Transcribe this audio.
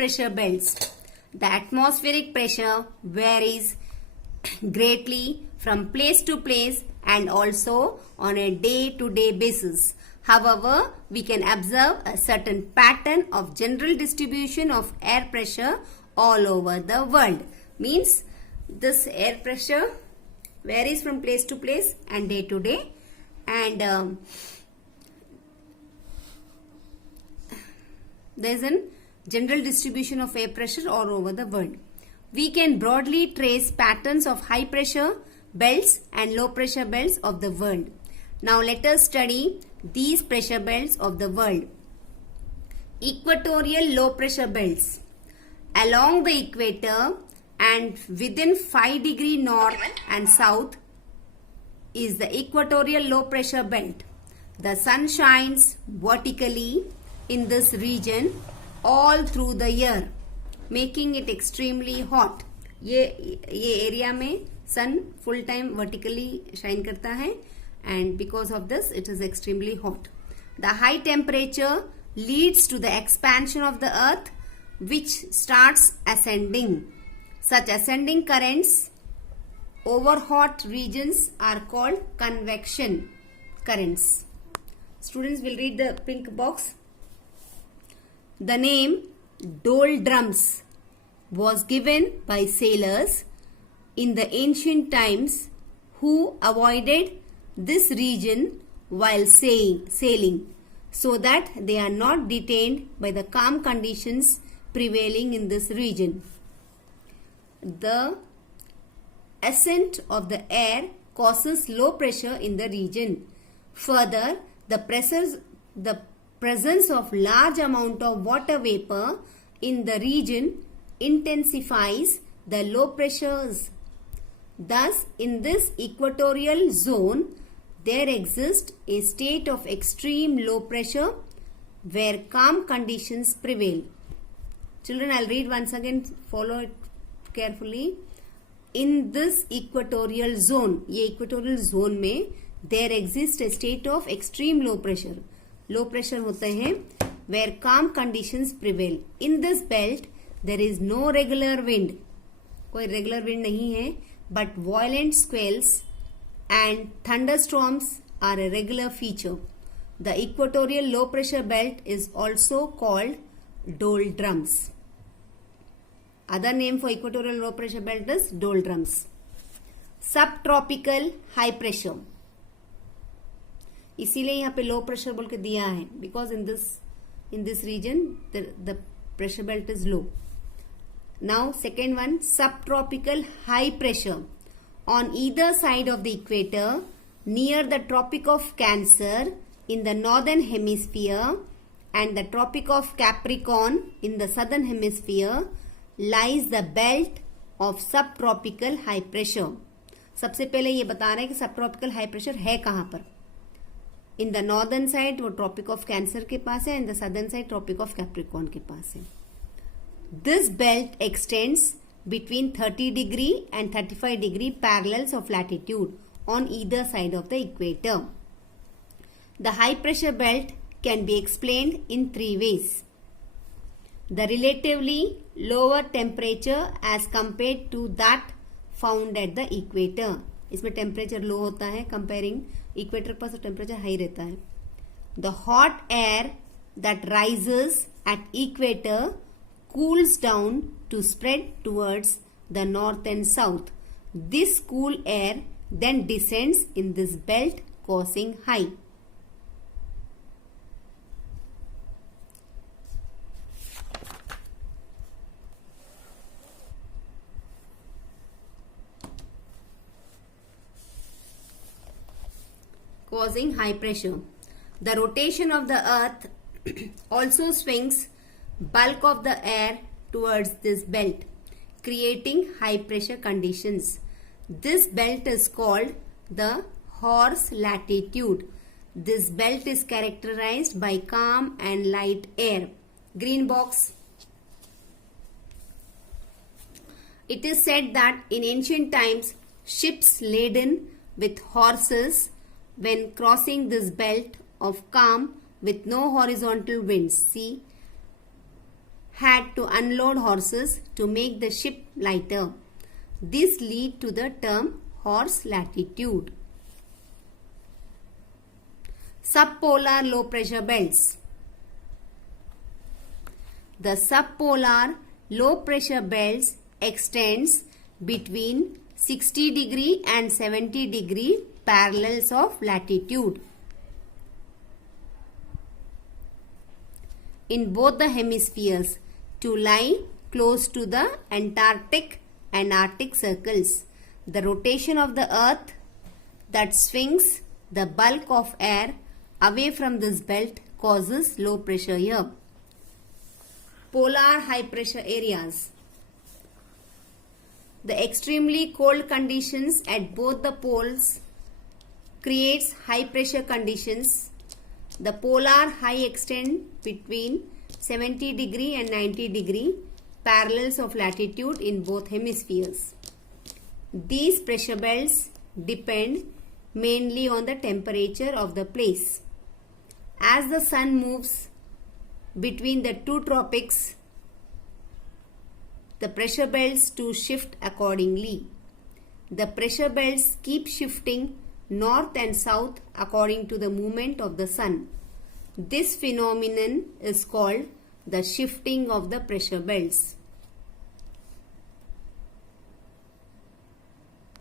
pressure belts. The atmospheric pressure varies greatly from place to place and also on a day-to-day basis. However, we can observe a certain pattern of general distribution of air pressure all over the world. Means this air pressure varies from place to place and day to day, and there is a general distribution of air pressure all over the world. We can broadly trace patterns of high pressure belts and low pressure belts of the world. Now let us study these pressure belts of the world. Equatorial low pressure belts. Along the equator and within 5 degree north and south is the equatorial low pressure belt. The sun shines vertically in this region all through the year, making it extremely hot. ये area में सन full time vertically shine करता है and because of this it is extremely hot. The high temperature leads to the expansion of the earth which starts ascending. Such ascending currents over hot regions are called convection currents. Students will read the pink box. The name doldrums was given by sailors in the ancient times who avoided this region while sailing so that they are not detained by the calm conditions prevailing in this region. The ascent of the air causes low pressure in the region. Further, the presence of large amount of water vapor in the region intensifies the low pressures. Thus, in this equatorial zone, there exists a state of extreme low pressure where calm conditions prevail. Children, I'll read once again, follow it carefully. In this equatorial zone, ये equatorial zone में there exists a state of extreme low pressure. Low pressure होते हैं where calm conditions prevail. In this belt, there is no regular wind. कोई regular wind नहीं है, but violent squalls and thunderstorms are a regular feature. The equatorial low pressure belt is also called doldrums. Other name for equatorial low pressure belt is doldrums. Subtropical high pressure. इसीलिए यहाँ पे low pressure बोल के दिया है because in this region the pressure belt is low. Now second one, subtropical high pressure. On either side of the equator, near the Tropic of Cancer in the northern hemisphere and the Tropic of Capricorn in the southern hemisphere, lies the belt of subtropical high pressure. सबसे पहले ये बता रहे हैं कि subtropical high pressure है कहाँ पर. In the northern side वो Tropic of Cancer के पास है, and the southern side Tropic of Capricorn के पास है. This belt extends between 30 degree and 35 degree parallels of latitude on either side of the equator. The high pressure belt can be explained in 3 ways. The relatively lower temperature as compared to that found at the equator. इसमें temperature low होता है comparing equator पर तो temperature high रहता है. The hot air that rises at equator cools down to spread towards the north and south. This cool air then descends in this belt causing high. Causing high pressure. The rotation of the earth also swings bulk of the air towards this belt, creating high pressure conditions. This belt is called the horse latitude. This belt is characterized by calm and light air. Green box. It is said that in ancient times, ships laden with horses, when crossing this belt of calm with no horizontal winds, see, had to unload horses to make the ship lighter. This lead to the term horse latitude. Subpolar low pressure belts. The subpolar low pressure belts extends between 60 degree and 70 degree parallels of latitude in both the hemispheres to lie close to the Antarctic and Arctic circles. The rotation of the earth that swings the bulk of air away from this belt causes low pressure here. Polar high pressure areas. The extremely cold conditions at both the poles creates high pressure conditions. The polar high extend between 70 degree and 90 degree parallels of latitude in both hemispheres. These pressure belts depend mainly on the temperature of the place. As the sun moves between the two tropics, the pressure belts to shift accordingly. The pressure belts keep shifting north and south according to the movement of the sun. This phenomenon is called the shifting of the pressure belts.